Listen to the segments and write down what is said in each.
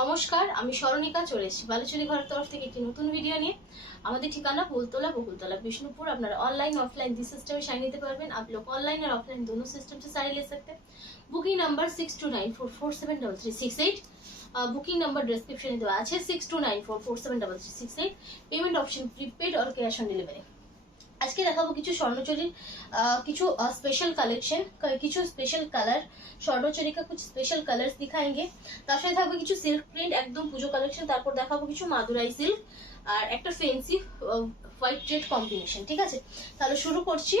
নমস্কার, আমি স্মরণিকা চলে এসেছি বালুচুরি ঘরের তরফ থেকে একটি নতুন ভিডিও নিয়ে। আমাদের ঠিকানা बोलतोला बहुलतोला विष्णुपुर। अपना ऑनलाइन ऑफलाइन जिस सिस्टम में शाइन निते पारबेन आप लोग ऑनलाइन और ऑफलाइन दोनों सिस्टम से साड़ी ले सकते हैं। Booking number 6294473368, booking number description में देवा আছে 6294473368। पेमेंट ऑप्शन प्रीपेड और कैश ऑन डिलीवरी। আজকে দেখাবো কিছু স্বর্ণচুরির কিছু স্পেশাল কালেকশন, কিছু স্পেশাল কালার স্বর্ণচুরি का कुछ स्पेशल कलर्स दिखाएंगे। তার সাথে থাকবে কিছু সিল্ক প্রিন্ট একদম পুজো কালেকশন, তারপর দেখাবো কিছু মাদুরাই সিল্ক আর একটা ফ্যান্সি হোয়াইট রেড কম্বিনেশন। ঠিক আছে, তাহলে শুরু করছি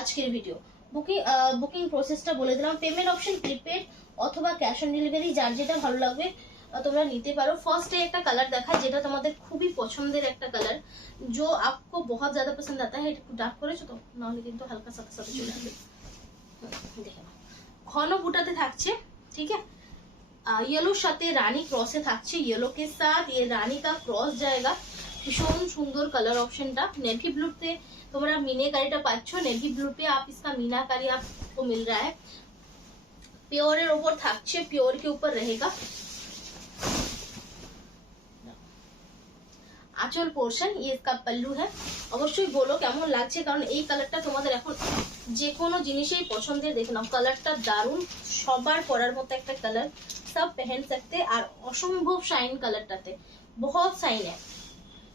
আজকের ভিডিও। বুকিং প্রসেসটা বলে দিলাম। পেমেন্ট অপশন প্রিপেড অথবা ক্যাশ অন ডেলিভারি, যার যেটা ভালো লাগবে তোমরা নিতে পারো। ফার্স্টে একটা কালার দেখায় যেটা তোমাদের খুবই পছন্দের একটা কালার, जो आपको बहुत ज्यादा पसंद आता है। একটু ডার্ক করেছো তো, না হলে কিন্তু হালকা সাথে সাথে চলে আসবে। দেখে নাও, ঘন বুটাতে থাকছে। ঠিক আছে, येलोর সাথে রানী ক্রসে থাকছে। येलो के साथ ये रानी का क्रॉस जाएगा। ভীষণ সুন্দর কালার অপশনটা। नेवी ब्लू पे তোমরা মিনাকারিটা পাচ্ছ। नेवी ब्लू पे आप इसका मीनाकारी आपको मिल रहा है। प्योर এর উপর থাকছে, प्योर के ऊपर रहेगा। আঁচল পোর্শন, ये इसका पल्लू है। অবশ্যই বলো কেমন লাগছে, কারণ এই কালারটা তোমাদের এখন যে কোনো জিনিসেই পছন্দের। দেখে নাও, কালারটা দারুণ, সবার পরার মতো একটা কালার, সব पहन सकते। আর অসম্ভব শাইন কালারটাতে, बहुत শাইন है।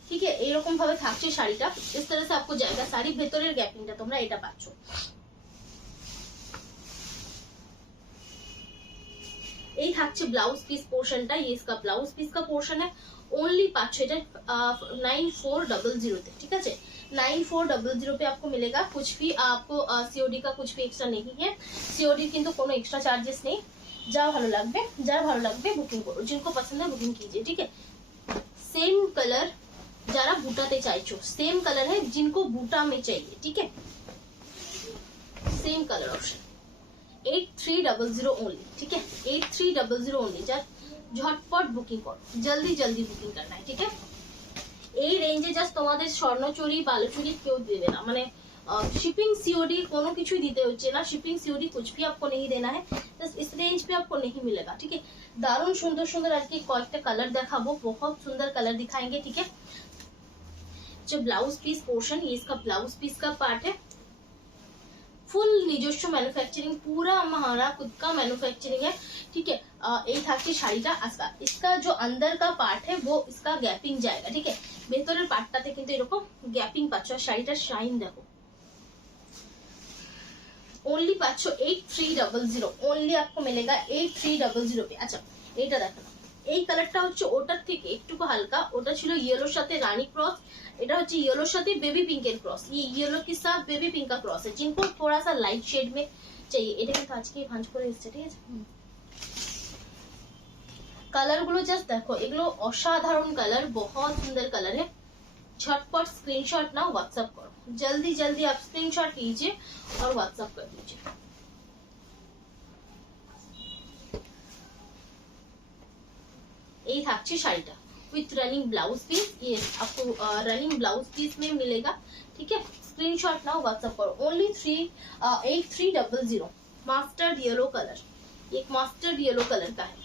ঠিক আছে, এইরকম ভাবে থাকছে শাড়িটা। इस तरह से आपको जाएगा। শাড়ির ভেতরের গ্যাপিংটা তোমরা এটা পাচ্ছ। এই থাকছে ব্লাউজ পিস পোর্শনটা। ये इसका ब्लाउज पीस का पोर्शन है। ओनली पाँच এটা 9400 তে। ঠিক আছে, 9400 पे आपको मिलेगा। कुछ भी आपको सीओडी का कुछ भी एक्स्ट्रा नहीं है। सीओडी কিন্তু কোনো एक्स्ट्रा चार्जेस नहीं। যা ভালো লাগবে, যার ভালো লাগবে বুকিং করো, जिनको पसंद है बुकिंग कीजिए। ठीक है, सेम कलर যারা বুটাতে চাইছো, सेम कलर है जिनको बूटा में चाहिए। ठीक है, सेम कलर ऑप्शन 8300 ओनली। ठीक है, 8300 ओनली। যার ঝটপট বুকিং করো, জলদি জলদি বুকিং करना है। ठीक है, এই রেঞ্জে জাস্ট তোমাদের স্বর্ণচুরি বালুচুরি কেউ দেবে না, মানে शिपिंग सीओडी কোনো কিছুই দিতে হচ্ছে না। शिपिंग सीओडी कुछ भी आपको नहीं देना है। बस इस रेंज पे आपको नहीं मिलेगा। ठीक है, দারুণ সুন্দর সুন্দর আর কি কয়েকটা কালার দেখাবো, बहुत सुंदर कलर दिखाएंगे। ठीक है, जो ब्लाउज पीस पोर्शन, ये इसका ब्लाउज पीस का पार्ट है। फुल নিজস্ব मैन्युफैक्चरिंग, पूरा हमारा खुद का मैन्युफैक्चरिंग है। ठीक है, এই থাকছে শাড়িটা। আজকা इसका जो अंदर का पार्ट है वो इसका गैपिंग जाएगा। ठीक है, ভেতরের পার্টটাতে কিন্তু এরকম গ্যাপিং পাচ্ছ। শাড়িটার শাইন দেখো। ओनली पाচ্ছ 8300। ओनली आपको मिलेगा 8300 पे। আচ্ছা, এইটা দেখো, এই কালারটা হচ্ছে ওটার থেকে একটু হালকা। ওটা ছিল ইয়েলোর সাথে রানী ক্রস, এটা হচ্ছে येलो साथ बेबी पिंक एंड क्रॉस। ये येलो के साथ बेबी पिंक का क्रॉस है। जिनको थोड़ा सा लाइट शेड में चाहिए, এটা কিন্তু আজকে ভাঁজ করে এসেছে। ঠিক আছে, কালার গুলো জাস্ট দেখো, এগুলো অসাধারণ কালার, बहुत सुंदर कलर है। झटपट स्क्रीनशॉट ना व्हाट्सएप करो, जल्दी जल्दी आप स्क्रीनशॉट लीजिए और व्हाट्सएप कर दीजिए। এই থাকছে শাড়িটা विथ रनिंग ब्लाउज पीस। ये आपको रनिंग ब्लाउज पीस में मिलेगा। ठीक है, स्क्रीनशॉट नाउ व्हाट्सएप करो। ओनली 8300। मास्टर्ड येलो कलर, एक मास्टर्ड येलो कलर का है।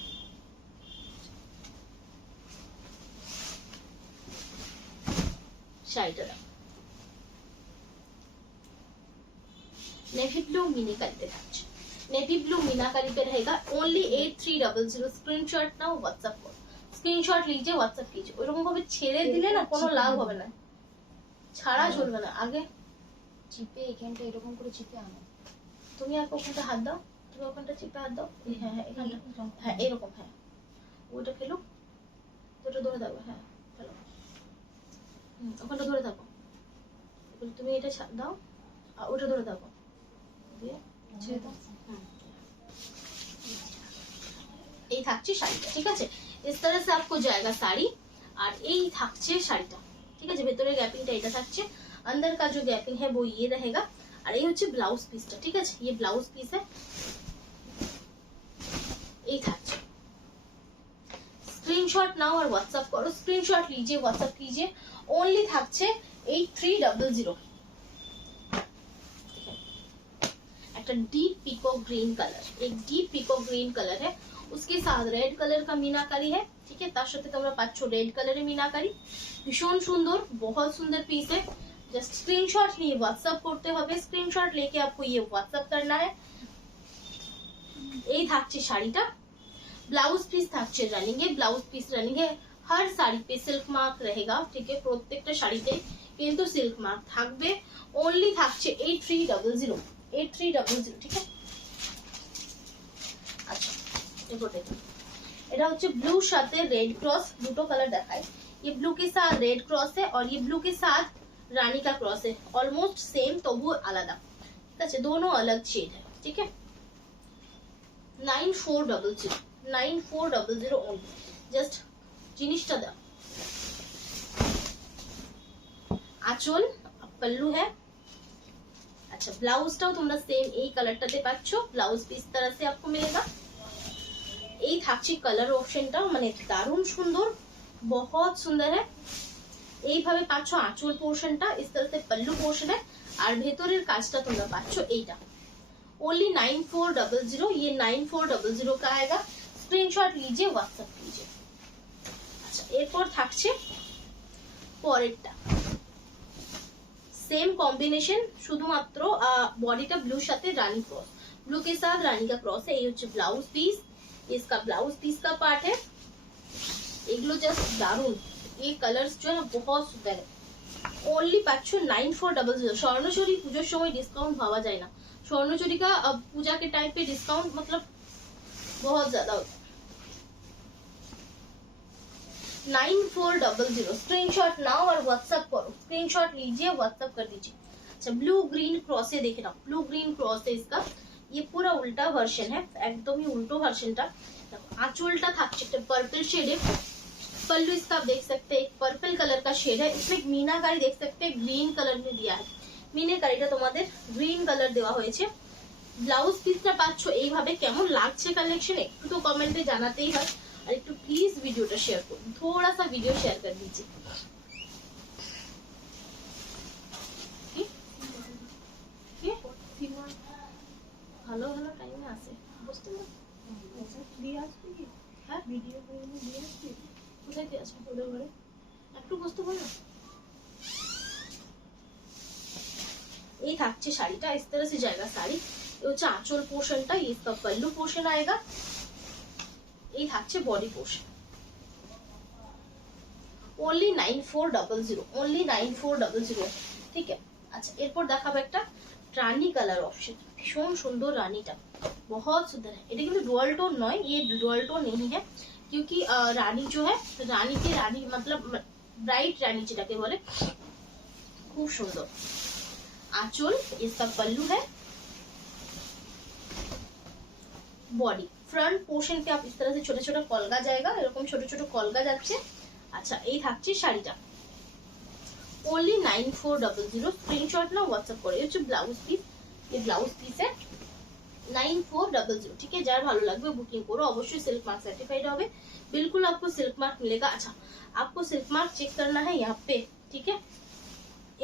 शाइटर नेवी ब्लू मीनाकारी पे থাকছে। नेवी ब्लू मीनाकारी पे रहेगा। ओनली 8300। स्क्रीनशॉट नाउ व्हाट्सएप करो, স্ক্রিনশট লিখে হোয়াটসঅ্যাপ कीजिए। ওইরকম ভাবে ছেড়ে দিলে না কোনো লাভ হবে না, ছাড়া চলবে না। আগে চিপে এখানটা এরকম করে চিপে আনো। তুমি আর ওখানটা হাত দাও, তুমি ওখানটা চিপে হাত দাও। হ্যাঁ হ্যাঁ, এখানটা, হ্যাঁ এরকম, হ্যাঁ ওটা ফেলো, ওটা ধরে থাকো। হ্যাঁ ফেলো, ওখানটা ধরে থাকো। তুমি এটা দাও আর ওটা ধরে থাকো, দিয়ে ছেড়ে দাও। এই থাকছে শাড়িটা। ঠিক আছে, इस तरह से आपको जाएगा साड़ी। और এই থাকছে শাড়িটা। ঠিক আছে, ভেতরের গ্যাপিংটা এটা থাকছে। अंदर का जो गैपिंग है वो ये रहेगा। और এই হচ্ছে ব্লাউজ পিসটা। ঠিক আছে, ये ब्लाउज पीस है। এই থাকছে। स्क्रीनशॉट नाउ और व्हाट्सएप करो, स्क्रीनशॉट लीजिए, व्हाट्सएप कीजिए। ओनली থাকছে 8300। একটা ডিপ পিকক গ্রিন কালার, एक डीप पिकॉक ग्रीन कलर है। उसके साथ रेड कलर का मीनाकारी है, ठीक है। তার সাথে তোমরা পাচ্ছ রেড কালারের মিনাকারি, ভীষণ সুন্দর, बहुत सुंदर पीस है। जस्ट स्क्रीनशॉट लिए व्हाट्सएप করতে হবে, স্ক্রিনশট लेके आपको ये व्हाट्सएप करना है। এই থাকছে শাড়িটা, ব্লাউজ পিস থাকছে রানিং এ, ব্লাউজ পিস রানিং এ, हर শাড়ি पे সিল্ক মার্ক रहेगा, ठीक है। প্রত্যেকটা শাড়িতে কিন্তু সিল্ক মার্ক থাকবে। অনলি থাকছে 8300, 8300, ঠিক है। আচ্ছা এরপর দেখুন, এটা হচ্ছে ব্লুর সাথে রেড क्रॉस, দুটো কালার দেখায়। ये ब्लू के साथ रेड क्रॉस है और ये ब्लू के साथ रानी का क्रॉस है, ऑलमोस्ट सेम तो वो आलादा, ठीक है। दोनों अलग शेड है, ठीक है। 9400, 9400 ओनली। जस्ट জিনিসটা দাও। আঁচল, पल्लू है। अच्छा ব্লাউজটাও তোমরা সেম এই কালারটাতে পাচ্ছ, ব্লাউজ পিস तरह से आपको मिलेगा। এই থাকছে কালার অপশনটা, মানে দারুণ সুন্দর, बहुत सुंदर है। এইভাবে পাচ্ছ আঁচল পোর্শনটা, इस तरह से पल्लू पोर्शन है, আর ভেতরের কাজটা তোমরা পাচ্ছ এইটা। ओनली 9400, ये 9400 का आएगा। स्क्रीनशॉट लीजिए, व्हाट्सएप कीजिए। अच्छा এরপর থাকছে পরেরটা, सेम कॉम्बिनेशन, শুধুমাত্র বডিটা ব্লুর সাথে রানী क्रॉस, ब्लू के साथ रानी का क्रॉस है। ये হচ্ছে ব্লাউজ পিস, इसका ब्लाउज पीस का पार्ट है। এগুলো জাস্ট দারুন, ये कलर्स जो है ना बहुत सुंदर है। ओनली পাচ্ছ 9400। স্বর্ণচুরি পুজোর সময় ডিসকাউন্ট ভাবা যায় না, স্বর্ণচুরি का अब पूजा के टाइम पे डिस्काउंट मतलब बहुत ज्यादा होता है। 9400, स्क्रीनशॉट नाउ और व्हाट्सएप करो, स्क्रीनशॉट लीजिए, व्हाट्सएप कर दीजिए। अच्छा ब्लू ग्रीन क्रॉस है, देखे ना ब्लू ग्रीन क्रॉस है इसका, ये पूरा उल्टा वर्जन है, एकदम ही उल्टो वर्जनটা। आंचलটা থাকছে একটা पर्पल शेड है, पल्लू इसका आप देख सकते हैं एक पर्पल कलर का शेड है। इसमें मीनाकारी देख सकते हैं ग्रीन कलर में दिया है, मीनाकारीটা তোমাদের গ্রিন কালার দেওয়া হয়েছে। ব্লাউজ পিসটা পাচ্ছ এইভাবে। কেমন লাগছে কালেকশন একটু তো কমেন্টে জানাতেই হয়, और एक तो प्लीज वीडियो टा शेयर करो, थोड़ा सा वीडियो शेयर कर दीजिए। ভালো ভালো টাইমে আসে, বুঝতে না দিয়ে আসবি কি? হ্যাঁ ভিডিও করে দিয়ে আসবি, কোথায় দিয়ে আসবি? তোদের ঘরে একটু বুঝতে পারো। এই থাকছে শাড়িটা, इस तरह से जाएगा साड़ी। ये হচ্ছে আঁচল পোর্শনটা, इसका पल्लू पोर्शन आएगा। এই থাকছে বডি পোর্শন। ओनली 9400, ओनली 9400, ঠিক আছে। আচ্ছা এরপর দেখাবো একটা রানী কালার অপশন, ভীষণ সুন্দর রানীটা, बहुत सुंदर है। এটা কিন্তু ডুয়াল টোন নয়, ये डुअल टोन नहीं है, क्योंकि रानी जो है, रानी के रानी मतलब ब्राइट रानी যেটাকে বলে, খুব সুন্দর। आंचल, इसका पल्लू है, बॉडी फ्रंट पोर्शन पे आप इस तरह से छोटे छोटे कलगा जाएगा, এরকম ছোট ছোট কলগা যাচ্ছে। আচ্ছা এই থাকছে শাড়িটা, ओनली 9400, स्क्रीनशॉट ना व्हाट्सएप করে। হচ্ছে ব্লাউজ পিস, ये ब्लाउज पीस है 9400, ठीक है। যার ভালো লাগবে বুকিং করো, অবশ্যই सिल्क मार्क सर्टिफाइड হবে, बिल्कुल आपको सिल्क मार्क मिलेगा। अच्छा आपको सिल्क मार्क चेक करना है यहाँ पे, ठीक है।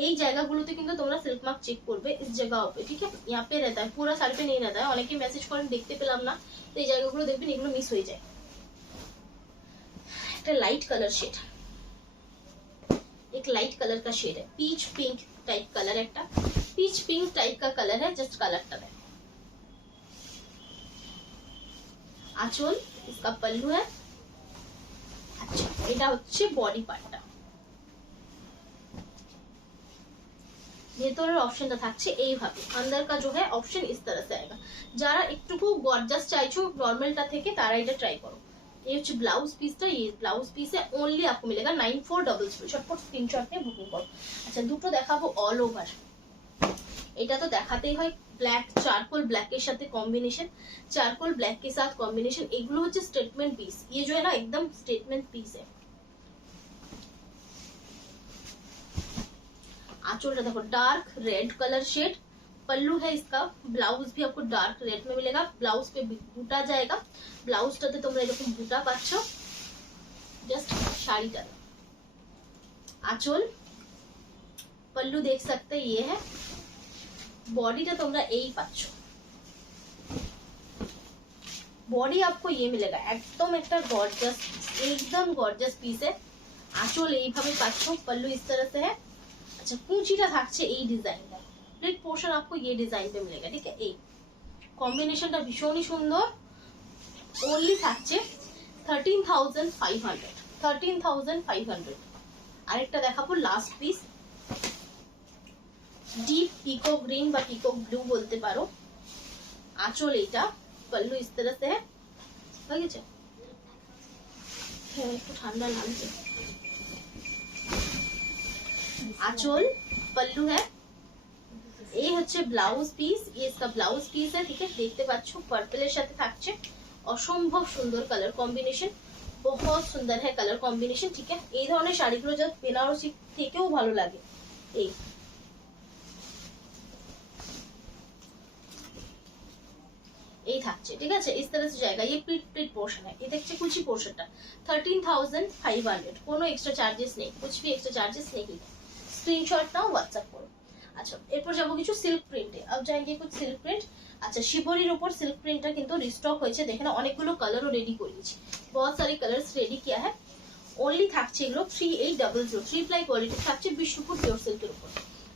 এই জায়গাগুলোতে কিন্তু তোমরা সিল্ক মার্ক চেক করবে, इस जगह पे, ठीक है। यहाँ पे रहता है, पूरा साड़ी पे नहीं रहता है। অনেকে মেসেজ করেন দেখতে পেলাম না, তো এই জায়গাগুলো দেখবেন এগুলো মিস হয়ে যায়। একটা লাইট কালার शेड, एक लाइट कलर का शेड है, पीच पिंक टाइप कलर, একটা पीच पिंक टाइप का कलर है, जस्ट कलरটা है। आंचल, इसका पल्लू है। अच्छा এটা হচ্ছে বডি পার্টটা, ভেতরের অপশনটা থাকছে এইভাবে, अंदर का जो है ऑप्शन इस तरह से आएगा। যারা একটুকু গর্জাস চাইছো নরমালটা থেকে তারা এটা ট্রাই করো। ये হচ্ছে ব্লাউজ পিসটা, ये ব্লাউজ পিসে ओनली आपको मिलेगा 9400। চটপট স্ক্রিনশট নিয়ে বুকিং করো। আচ্ছা দুটো দেখাবো অল ওভার, এটা তো দেখাতেই হয়, ব্ল্যাক চারকোল ব্ল্যাকের সাথে কম্বিনেশন, चारकोल ब्लैक के साथ कॉम्बिनेशन, एगुलो হচ্ছে स्टेटमेंट पीस, ये जो है ना एकदम स्टेटमेंट पीस है। आंचल देखो डार्क रेड कलर शेड, पल्लू है इसका, ब्लाउज भी आपको डार्क रेड में मिलेगा, ब्लाउज पे बूटा जाएगा, ब्लाउजটাতে তোমরা এরকম বুটা পাচ্ছ, জাস্ট শাড়িটা। आंचल, पल्लू देख सकते ये है, বডিটা তোমরা এই পাচ্ছ। बॉडी आपको ये मिलेगा একদম একটা গর্জাস, একদম গর্জাস পিস है। আঁচল এইভাবে পাচ্ছ, पल्लू इस तरह से है। अच्छा কুচিটা থাকছে এই ডিজাইনটা, প্লেট পোর্শন आपको ये डिजाइन पे मिलेगा, ठीक है। এই কম্বিনেশনটা ভীষণই সুন্দর। ओनली থাকছে 13,500, 13,500। আরেকটা দেখাবো লাস্ট পিস, ডিপ পিको গ্রিন বা পিको ব্লু বলতে পারো। আঁচল এইটা, पल्लू इस तरह से है, বুঝেছো? হ্যাঁ একটু ঠান্ডা লাগছে। আঁচল, पल्लू है, এই হচ্ছে ব্লাউজ পিস, ये इसका ব্লাউজ পিস है, ठीक है। দেখতে পাচ্ছ পার্পলের সাথে থাকছে, অসম্ভব সুন্দর কালার কম্বিনেশন, बहुत সুন্দর है কালার কম্বিনেশন, ঠিক है। এই ধরনের শাড়িগুলো যা বেনারসি থেকেও ভালো লাগে। এই এই থাকছে, ঠিক আছে। इस तरह से जाएगा, ये प्लिट पोर्शन है। ये দেখছে কুচি পোর্শনটা 13,500, কোনো এক্সট্রা চার্জেস নেই, कुछ भी एक्स्ट्रा चार्जेस नहीं है। स्क्रीनशॉट नाও व्हाट्सएप করো। আচ্ছা এরপর যাবো কিছু সিল্ক প্রিন্টে, अब जाएंगे कुछ सिल्क प्रिंट। আচ্ছা শিবরির উপর সিল্ক প্রিন্টটা কিন্তু রিস্টক হয়েছে, দেখে না অনেকগুলো কালারও রেডি করে দিয়েছি, बहुत सारे कलर्स रेडी किया है। ओनली থাকছে এগুলো 3800, 3 প্লাই কোয়ালিটি থাকছে, বিষ্ণুপুর পিওর সিল্কের উপর,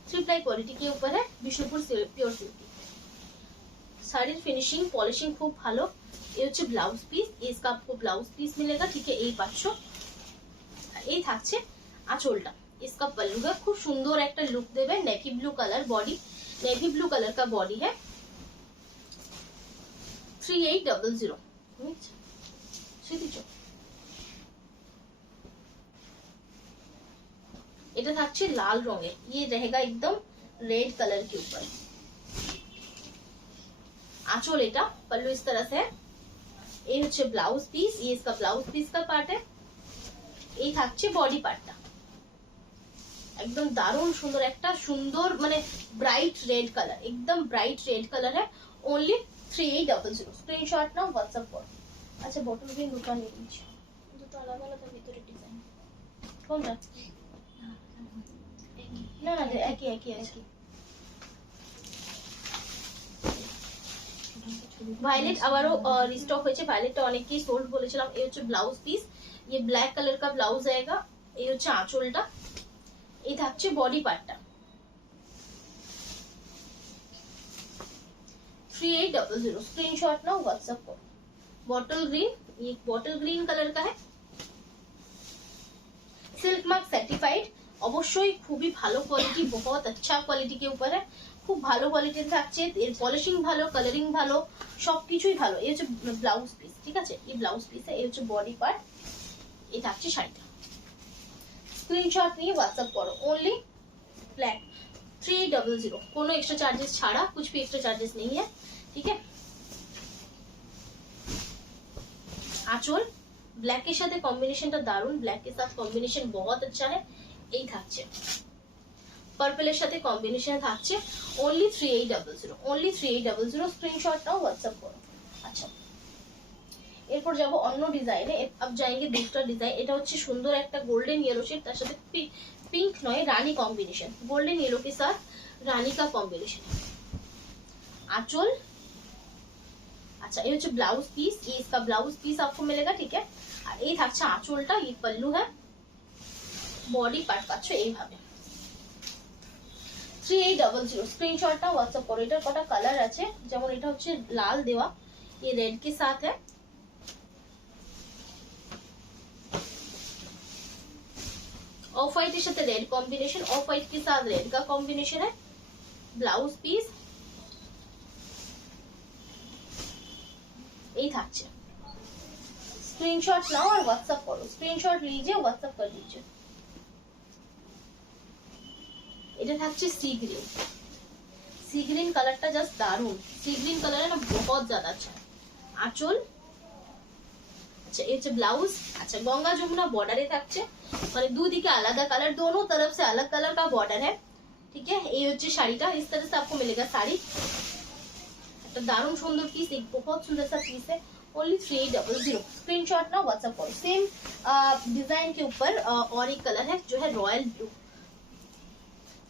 3 प्लाई क्वालिटी के ऊपर है, বিষ্ণুপুর পিওর সিল্ক। শাড়ির ফিনিশিং পলিশিং খুব ভালো। এই হচ্ছে ব্লাউজ পিস, इसका आपको ब्लाउज पीस मिलेगा, ठीक है। এই পাচ্ছ, এই থাকছে আঁচলটা, इसका पल्लू है, খুব সুন্দর একটা লুক দেবে। Navy blue colour body, navy blue colour का बॉडी है, 3800। এটা থাকছে লাল রঙের, ये रहेगा एकदम रेड कलर के ऊपर। आंचल এটা, पल्लू इस तरह से है। এই হচ্ছে ব্লাউজ পিস, ये इसका ब्लाउज पीस का पार्ट है। এই থাকছে বডি পার্টটা, एकदम दारुण सुंदर একটা সুন্দর মানে ব্রাইট রেড কালার, एकदम ব্রাইট রেড কালার है। ओनली 3800। স্ক্রিনশট নাও হোয়াটসঅ্যাপ করো। আচ্ছা বটল গ্রিন দুটো নিয়ে নিচ্ছি, দুটো আলাদা আলাদা ভিতরে ডিজাইন। কোনটা? না না একই একই আছে। ভায়োলেট আবারও রিস্টক হয়েছে, ভায়োলেটটা অনেকেই সোল্ড বলেছিলাম। এই হচ্ছে ব্লাউজ পিস, ये ब्लैक कलर का ब्लाउज आएगा। এই হচ্ছে আঁচলটা, এই থাকছে বডি পার্টটা, 3800। स्क्रीनशॉट नाउ व्हाट्सएप करो। बॉटल ग्रीन, ये बॉटल ग्रीन कलर का है, सिल्क मार्क सर्टिफाइड, অবশ্যই খুবই ভালো কোয়ালিটি, बहुत अच्छा क्वालिटी के ऊपर है, খুব ভালো কোয়ালিটির থাকছে। এর পলিশিং ভালো, কালারিং ভালো, সবকিছুই ভালো। এই হচ্ছে ব্লাউজ পিস, ঠিক আছে। এই ব্লাউজ পিস এই হচ্ছে বডি পার্ট, এই থাকছে শাড়িটা। स्क्रीनशॉट নিয়ে व्हाट्सएप करो। ओनली ब्लैक 300, कोनो एक्स्ट्रा चार्जेस छाड़ा, कुछ भी एक्स्ट्रा चार्जेस नहीं है, ठीक है। आंचल ब्लैक के साथ कॉम्बिनेशनটা দারুন, ब्लैक के साथ कॉम्बिनेशन बहुत अच्छा है। এই থাকছে পার্পলের সাথে কম্বিনেশন থাকছে, ओनली 3800, ओनली 3800। স্ক্রিনশট নাও व्हाट्सएप করো। আচ্ছা এরপর যাব অন্য ডিজাইনে। अब जाएंगे दूसरा डिजाइन। এটা হচ্ছে সুন্দর একটা গোল্ডেন ইয়েলো শেড, তার সাথে पिंक নয় রানী কম্বিনেশন, गोल्डन येलो के साथ रानी का कॉम्बिनेशन। आंचल, अच्छा ये হচ্ছে ব্লাউজ পিস, ये इसका ब्लाउज पीस आपको मिलेगा, ठीक है। আর এই থাকছে আঁচলটা, ये पल्लू है, বডি পার্ট পাচ্ছ এইভাবে। 3800। স্ক্রিনশটটা হোয়াটসঅ্যাপ করো। এটার কটা কালার আছে, যেমন এটা হচ্ছে লাল দেওয়া, ये रेड के साथ है, ऑफ व्हाइट के साथ रेड कॉम्बिनेशन, ऑफ व्हाइट के साथ रेड का कॉम्बिनेशन है। ब्लाउज पीस এই থাকছে। स्क्रीनशॉट नाओ और व्हाट्सएप करो। स्क्रीनशॉट लीजिए, व्हाट्सएप कर दीजिए। এটা থাকছে सी ग्रीन, सी ग्रीन কালারটা জাস্ট দারুন, सी ग्रीन কালার है ना, बहुत ज्यादा अच्छा है। आंचल, अच्छा ये হচ্ছে ব্লাউজ। अच्छा गंगा যমুনা বর্ডারে থাকছে, মানে দুদিকে আলাদা কালার, दोनों तरफ से अलग कलर का बॉर्डर है, ठीक है। এই হচ্ছে শাড়িটা, इस तरह से आपको मिलेगा साड़ी। একটা দারুণ সুন্দর পিস, एक बहुत सुंदर सा पीस है। ओनली 3800। स्क्रीनशॉट ना व्हाट्सएप करो। सेम डिजाइन के ऊपर और एक कलर है जो है royal blue,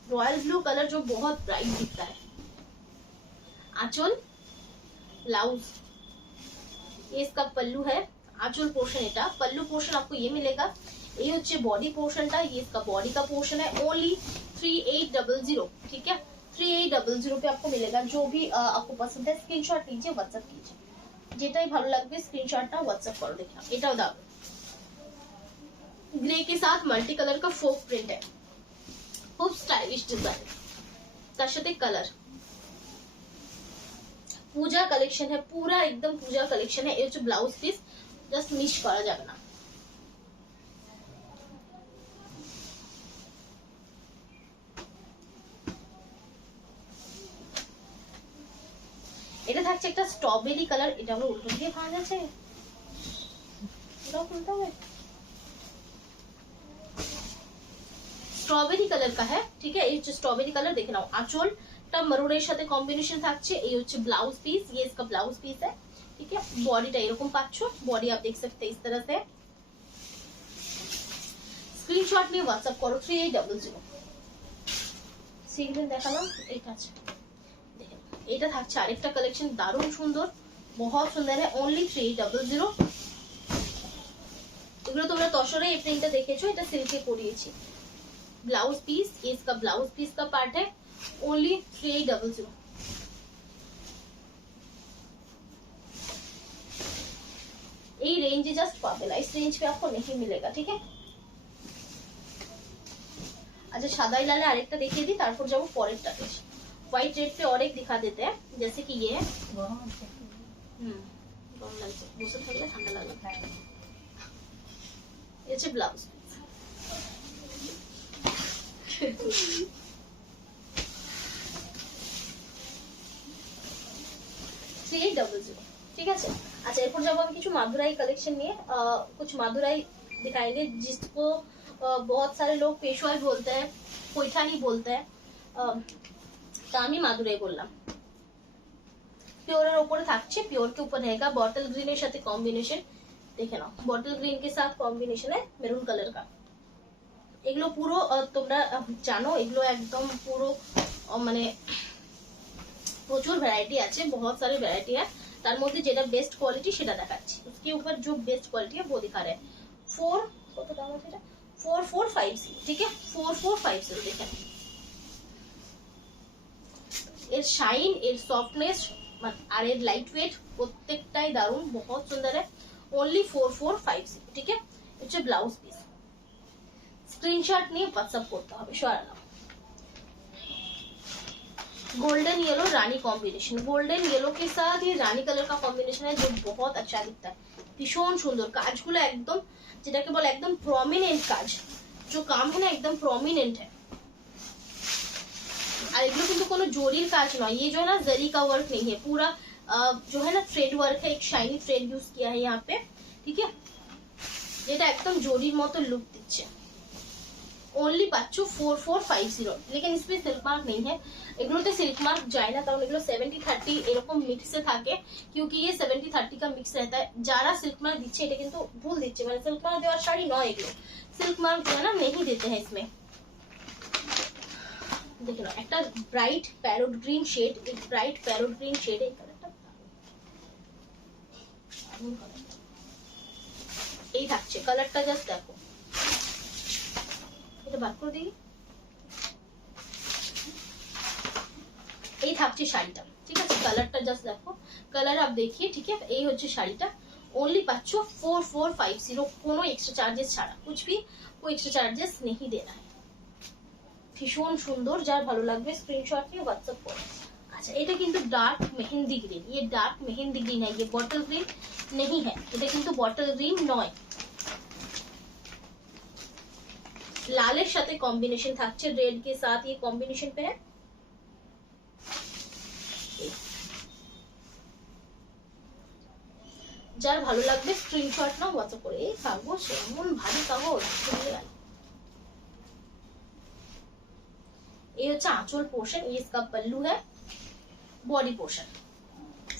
royal blue colour जो बहुत ब्राइट दिखता है। आंचल, ब्लाउज, ये इसका पल्लू है, आंचल पोर्शन এটা पल्लू पोर्शन आपको ये मिलेगा। ये হচ্ছে बॉडी पोर्शनটা, ये इसका बॉडी का पोर्शन है। ओनली 3800, ठीक है 3800 पे आपको मिलेगा। जो भी आपको पसंद है स्क्रीनशॉट लीजिए, व्हाट्सएप कीजिए, যেটাই ভালো লাগবে স্ক্রিনশটটা হোয়াটসঅ্যাপ করো। देखना এটাও দাও, ग्रे के साथ मल्टी कलर का फोक प्रिंट है, खूब स्टाइलिश डिजाइन, তার সাথে কালার। পূজা কালেকশন है, पूरा एकदम पूजा कलेक्शन है। ये হচ্ছে ব্লাউজ পিস, জাস্ট মিস করা যাবে না। এটা থাকছে একটা স্ট্রবেরি কালার, এটা আমরা উল্টো দিয়ে খাওয়া যাচ্ছে, এটা খুলতে হবে। স্ট্রবেরি কালার का है, ठीक है। ये হচ্ছে স্ট্রবেরি কালার, দেখে নাও। আঁচলটা মরুনের সাথে কম্বিনেশন থাকছে। এই হচ্ছে ব্লাউজ पीस, ये इसका ब्लाउज पीस है, ठीक है। বডিটা এরকম পাচ্ছো, বডি आप देख सकते हैं इस तरह से। স্ক্রিনশট নিয়ে হোয়াটসঅ্যাপ করো 3800। সিগন্যাল দেখালাম, এইটা আছে দেখেন। এটা থাকছে আরেকটা কালেকশন, দারুণ সুন্দর, बहुत सुंदर है। ओनली 3800। এগুলো তোমরা তসরে এই প্রিন্টটা দেখেছো, এটা সিল্কে করিয়েছি। ब्लाउज पीस, ये इसका ब्लाउज पीस का पार्ट है। ओनली 3800। এই রেঞ্জে জাস্ট পাবে না, इस रेंज पे आपको नहीं मिलेगा, ठीक है। अच्छा সাদাই লালে আরেকটা দেখিয়ে দিই, তারপর যাবো পরেরটাতে। व्हाइट रेड पे और एक दिखा देते हैं, जैसे कि ये है। গরম লাগছে, বসে থাকলে ঠান্ডা লাগবে। ये হচ্ছে ব্লাউজ। 3800, ठीक है। अच्छा एरपर जब हम কিছু मादुराई कलेक्शन নিয়ে, कुछ मादुराई दिखाएंगे जिसको बहुत सारे लोग पेशवाई बोलते हैं, पैठानी बोलते हैं। তা আমি মাদুরাই বললাম। পিওরের উপরে থাকছে, পিওর के ऊपर रहेगा बॉटल ग्रीन এর সাথে কম্বিনেশন, দেখে নাও। बॉटल ग्रीन के साथ कॉम्बिनेशन है মেরুন কালার का। এগুলো পুরো তোমরা জানো, এগুলো একদম পুরো মানে প্রচুর ভ্যারাইটি আছে, बहुत सारे वैरायटी है। তার মধ্যে যেটা বেস্ট কোয়ালিটি সেটা দেখাচ্ছি। उसके ऊपर जो बेस्ट क्वालिटी है वो दिखा रहे हैं। 4 কত দাম আছে এটা? 4450, ठीक है 4450। দেখেন এর শাইন, এর সফটনেস আর এর লাইট ওয়েট প্রত্যেকটাই দারুণ, बहुत सुंदर है। ओनली 4450, ठीक है। এটা ব্লাউজ পিস। स्क्रीनशॉट নিয়ে হোয়াটসঅ্যাপ করতে হবে সরানো। गोल्डन येलो रानी कॉम्बिनेशन, गोल्डन येलो के साथ ये रानी कलर का कॉम्बिनेशन है, जो बहुत अच्छा दिखता है। ভীষণ সুন্দর কাজগুলো, একদম যেটাকে বলে একদম প্রমিনেন্ট কাজ, जो काम है ना एकदम प्रोमिनेंट है। और এগুলো কিন্তু কোনো জরির কাজ নয়, ये जो है ना जरी का वर्क नहीं है, पूरा जो है ना थ्रेड वर्क है, एक शाइनी थ्रेड यूज किया है यहाँ पे, ठीक है। যেটা একদম জরির মতো লুক দিচ্ছে। ओनली पाচ্ছো 4450, लेकिन इसमें सिल्क मार्क नहीं है। এগুলোতে सिल्क मार्क যায় না, কারণ এগুলো 70-30 এরকম মিক্সে থাকে, क्योंकि ये 70-30 का मिक्स रहता है। যারা सिल्क मार्क দিচ্ছে এটা কিন্তু ভুল দিচ্ছে, মানে सिल्क मार्क দেওয়ার শাড়ি নয় এগুলো। सिल्क मार्क जो है ना नहीं देते हैं इसमें। দেখো না একটা ব্রাইট প্যারট গ্রিন শেড, এই ব্রাইট প্যারট গ্রিন শেড, এই কালারটা এই থাকছে। কালারটা জাস্ট দেখো, এটা বাদ করে দিই। এই থাকছে শাড়িটা, ঠিক আছে। কালারটা জাস্ট দেখো, কালার आप देखिए, ठीक है। এই হচ্ছে শাড়িটা। ओनली পাচ্ছো 4450, কোনো এক্সট্রা চার্জেস ছাড়া, कुछ भी कोई एक्स्ट्रा चार्जेस नहीं देना है। ভীষণ সুন্দর, যার ভালো লাগবে স্ক্রিনশট নিয়ে হোয়াটসঅ্যাপ করো। अच्छा এটা কিন্তু ডার্ক মেহেন্দি গ্রিন, ये डार्क मेहंदी ग्रीन है, ये बॉटल ग्रीन नहीं है, এটা কিন্তু बॉटल ग्रीन নয়। লালের সাথে কম্বিনেশন থাকছে, रेड के साथ ये कॉम्बिनेशन पे है। যার ভালো লাগবে স্ক্রিনশট নাও, হোয়াটসঅ্যাপ করে। এই কাগজ এমন ভারী কাগজ, চলে গেল। ये হচ্ছে আঁচল পোর্শন, ये इसका पल्लू है, बॉडी पोर्शन।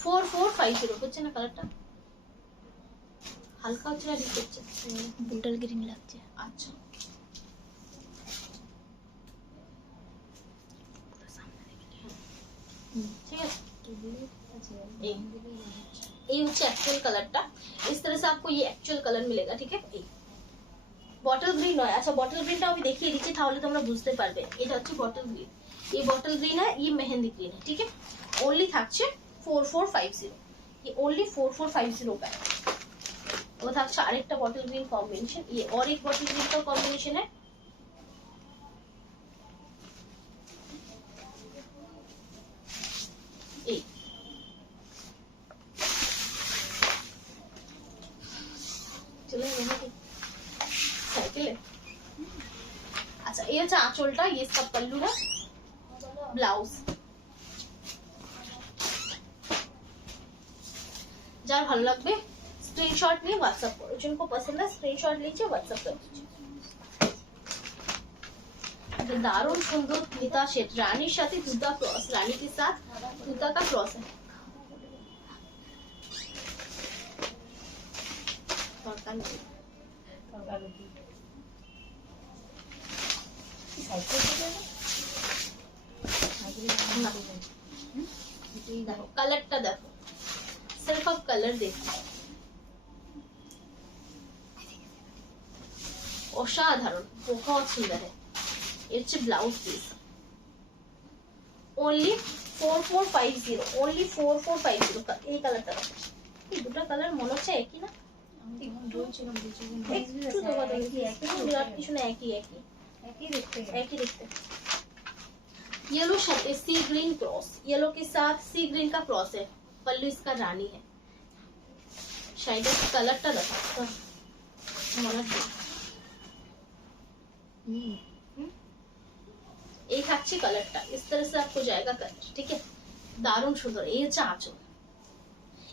4450 হচ্ছে না কালারটা, হালকা হচ্ছে না, ডিপ হচ্ছে, বটল গ্রিন লাগছে। আচ্ছা ঠিক আছে। এই এই হচ্ছে एक्चुअल कलरটা इस तरह से आपको ये एक्चुअल कलर मिलेगा ठीक है এই বটল গ্রিন নয় আচ্ছা বটল গ্রিনটা আমি দেখিয়ে দিচ্ছি তাহলে তোমরা বুঝতে পারবে এটা হচ্ছে বটল গ্রিন ये बॉटल ग्रीन है ये मेहंदी ग्रीन है ठीक है ओनली থাকছে 4450 ये ओनली 4450 का है वो থাকছে আরেকটা বটল গ্রিন কম্বিনেশন ये और एक बॉटल ग्रीन का कॉम्बिनेशन है এই চলে যাবে সাইকেলে আচ্ছা এই হচ্ছে আঁচলটা ये इसका पल्लू है ब्लाउज যার ভালো লাগবে স্ক্রিনশট নিয়ে WhatsApp করো जिनको पसंद है स्क्रीनशॉट लीजिए WhatsApp कर दीजिए दारुण सुंदर तुता शेड रानीর সাথে तुता क्रॉस रानी के साथ तुता का क्रॉस है देखो कलरটা দেখো सिर्फ अब कलर देखो অসাধারণ बहुत सुंदर है ये হচ্ছে ব্লাউজ পিস ओनली 4450 ओनली 4450 का এই কালারটা দেখো এই দুটো কালার মনে হচ্ছে একই না येलो शर्ट सी ग्रीन क्रॉस येलो के साथ सी ग्रीन का क्रॉस है पल्लू इसका रानी है शायद कलरটা देखो মনে এই থাকছে কালারটা इस तरह से आपको जाएगा कलर ठीक है দারুণ সুন্দর এই হচ্ছে আঁচল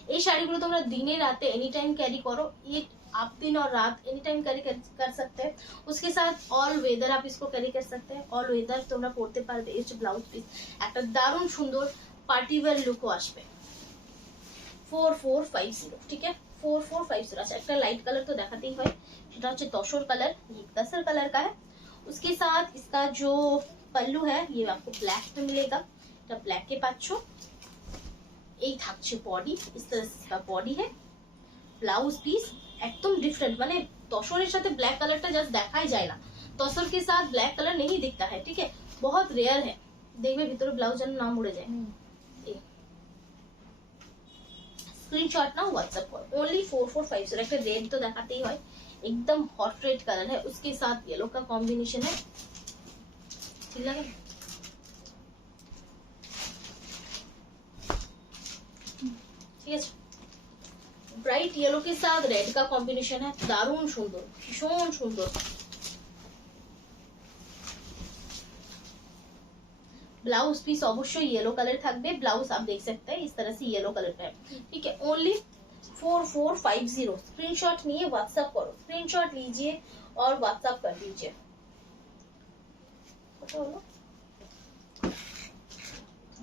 এই শাড়িগুলো তোমরা দিনে রাতে एनी टाइम कैरी करो ये आप दिन और रात एनी टाइम कैरी कर सकते हैं उसके साथ ऑल वेदर आप इसको कैरी कर सकते हैं ऑल वेदर তোমরা পরতে পারবে এই যে ব্লাউজ পিস একটা দারুণ সুন্দর পার্টি ওয়্যার লুকও আসবে 4450 ठीक है 4450 अच्छा একটা লাইট কালার তো দেখাতেই হয় সেটা হচ্ছে তসর কালার ये तसर कलर का है उसके साथ इसका जो पल्लू है ये आपको ब्लैक में मिलेगा এটা ব্ল্যাক কে পাচ্ছো এই থাকছে বডি इस तरह से इसका बॉडी है ब्लाउज पीस एकदम डिफरेंट माने तसरेर साथे ब्लैक कलरটা জাস্ট দেখাই যায় না तसर के साथ ब्लैक कलर नहीं दिखता है ठीक है बहुत रेयर है देखबे ভিতরে ব্লাউজের নাম উড়ে যায় स्क्रीनशॉट ना व्हाट्सएप करो ओनली 4450 একটা রেড তো দেখাতেই হয় एकदम हॉट रेड कलर है उसके साथ येलो का कॉम्बिनेशन है ठीक लगे ठीक है ब्राइट येलो के साथ रेड का कॉम्बिनेशन है दारुण सुंदर भीषण सुंदर ब्लाउज पीस अवश्य येलो कलर থাকবে ब्लाउज आप देख सकते हैं इस तरह से येलो कलर का है ठीक है ओनली 4450 स्क्रीनशॉट लिए व्हाट्सएप करो स्क्रीनशॉट लीजिए और व्हाट्सएप कर दीजिए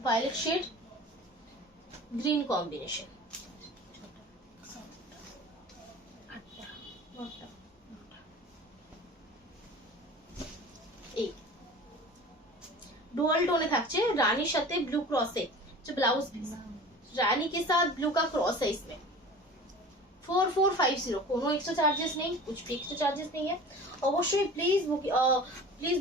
violet shade green combination dual tone থাকছে রানীর সাথে ব্লু ক্রসে जो ब्लाउज पीस रानी के साथ ब्लू का क्रॉस है इसमें 4450 কোনো एक्स्ट्रा चार्जेस नहीं कुछ भी एक्स्ट्रा चार्जेस नहीं है অবশ্যই প্লিজ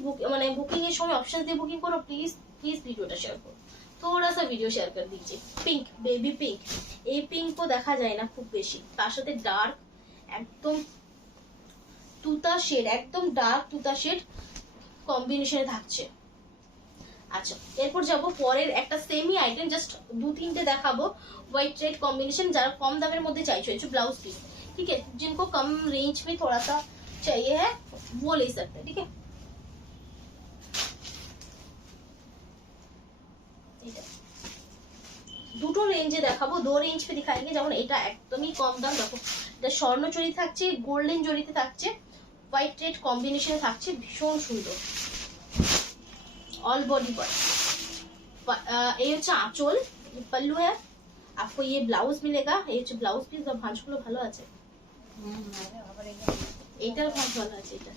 বুক মানে বুকিং এর সময় অপশন দিয়ে বুকিং করো প্লিজ ভিডিওটা শেয়ার করো थोड़ा सा वीडियो शेयर कर दीजिए पिंक बेबी पिंक এই পিঙ্ক को দেখা যায় না খুব বেশি তার সাথে ডার্ক একদম তুতা শেড একদম ডার্ক তুতা শেড কম্বিনেশনে থাকছে আচ্ছা এরপর যাব পরের একটা সেমি আইটেম জাস্ট দু তিনটে দেখাবো হোয়াইট रेड कॉम्बिनेशन যারা কম দামের মধ্যে চাইছো এই ব্লাউজ পিস ठीक है जिनको कम रेंज में थोड़ा सा चाहिए है वो ले सकते हैं ठीक है দুটো রেঞ্জে দেখাবো দো রেঞ্জ पे दिखाएंगे যেমন এটা একদমই কম দাম দেখো এটা স্বর্ণ জড়ি থাকছে গোল্ডেন জড়িতে থাকছে হোয়াইট रेड কম্বিনেশনে থাকছে ভীষণ সুন্দর ऑल बॉडी पर ये হচ্ছে আঁচল पल्लू है आपको ये ब्लाउज मिलेगा ये হচ্ছে ব্লাউজ পিস আর ভাঁজগুলো ভালো আছে এটার ভাঁজ ভালো আছে এটা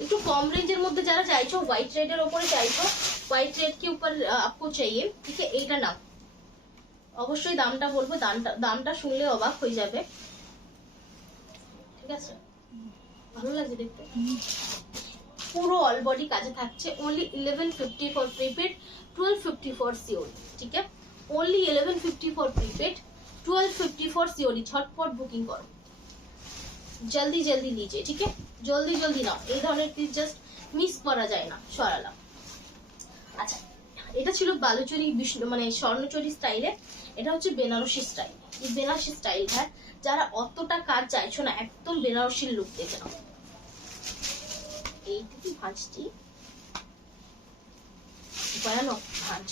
একটু কম রেঞ্জের মধ্যে যারা চাইছো হোয়াইট रेड এর উপরে চাইছো হোয়াইট रेड के ऊपर आपको चाहिए ठीक है এইটা নাও অবশ্যই দামটা বলবো, দামটা শুনলে অবাক হয়ে যাবে, ঠিক আছে? ভালো লাগছে দেখতে। পুরো অল বডি কাজে থাকছে। Only 1150 for prepaid, 1250 for COD, ठीक है? Only 1150 for prepaid, 1250 for COD. झटपट বুকিং করো, জলদি জলদি लीजिए, ठीक है? জলদি জলদি নাও, এই ধরনের পিস জাস্ট মিস করা যায় না। সরালাম। আচ্ছা, এটা ছিল বালুচরি মানে স্বর্ণচরি স্টাইলে, এটা হচ্ছে বেনারসি স্টাইল। এই বেনারসি স্টাইল হ্যাঁ, যারা অতটা কাজ চাইছো না, একদম বেনারসির লুক দেখে নাও। এইটুকু ভাঁজটি ভয়ানক ভাঁজ,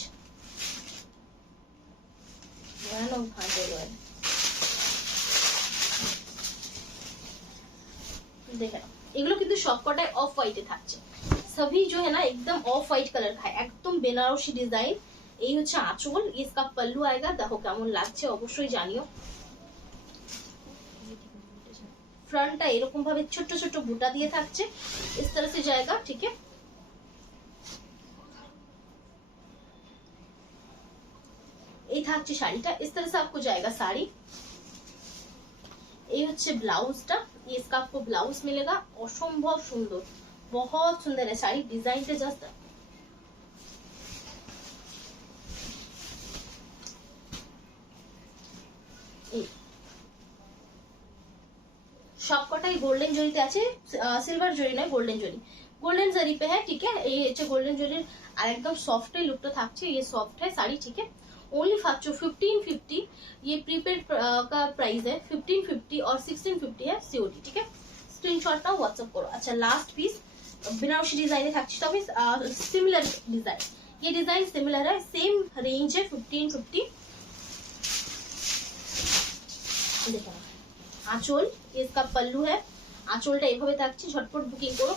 ভয়ানক ভাঁজ হলো। দেখে নাও, এগুলো কিন্তু সবকটাই অফ হোয়াইটে থাকছে। सभी जो है ना एकदम ऑफ व्हाइट कलर का है, একদম বেনারসি ডিজাইন। এই হচ্ছে আঁচল, इसका पल्लू आएगा। দেখো কেমন লাগছে অবশ্যই জানিও। ফ্রন্টটা এরকম ভাবে ছোট ছোট বুটা দিয়ে থাকছে, इस तरह से जाएगा, ठीक है? এই থাকছে শাড়িটা, इस तरह से आपको जाएगा साड़ी। এই হচ্ছে ব্লাউজটা, इसका आपको ब्लाउज मिलेगा। অসম্ভব সুন্দর, बहुत सुंदर है साड़ी, डिजाइन से जस्ट সবকটাই গোল্ডেন জরিতে আছে, সিলভার জরি নয়, গোল্ডেন জরি। गोल्डन जरी पे है, ठीक है? ये হচ্ছে গোল্ডেন জরির আর একদম সফট লুকটা থাকছে। ये सॉफ्ट है साड़ी, ठीक है? ओनली 1550, ये प्रीपेड का प्राइस है 1550 और 1650 है सीओडी, ठीक है? स्क्रीनशॉट नाउ, व्हाट्सएप करो। अच्छा, लास्ट पीस बनारसी डिजाइन থাকছে, তবে सिमिलर डिजाइन, ये डिजाइन सिमिलर है, सेम रेंज है 1550। देखो आंचल, ये इसका पल्लू है, आंचलটা এইভাবে থাকছে। ঝটপট বুকিং করো।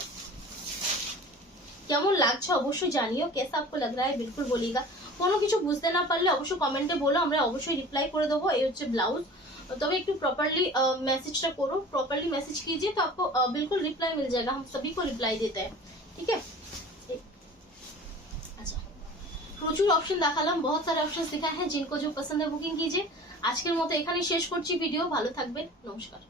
কেমন লাগছে অবশ্যই জানিও, कैसा आपको लग रहा है बिल्कुल बोलिएगा। কোনো কিছু বুঝতে না পারলে অবশ্যই কমেন্টে বলো, আমরা অবশ্যই রিপ্লাই করে দেবো। এই হচ্ছে ব্লাউজ, तब একটু प्रॉपर्ली मैसेजটা করো, प्रॉपर्ली मैसेज कीजिए तो आपको बिल्कुल रिप्लाई मिल जाएगा। हम सभी को रिप्लाई देते हैं, ठीक है? अच्छा, প্রচুর অপশন দেখালাম, बहुत सारे ऑप्शन दिखाए हैं, जिनको जो पसंद है बुकिंग कीजिए। আজকের মতো এখানেই শেষ করছি ভিডিও। ভালো থাকবেন, নমস্কার।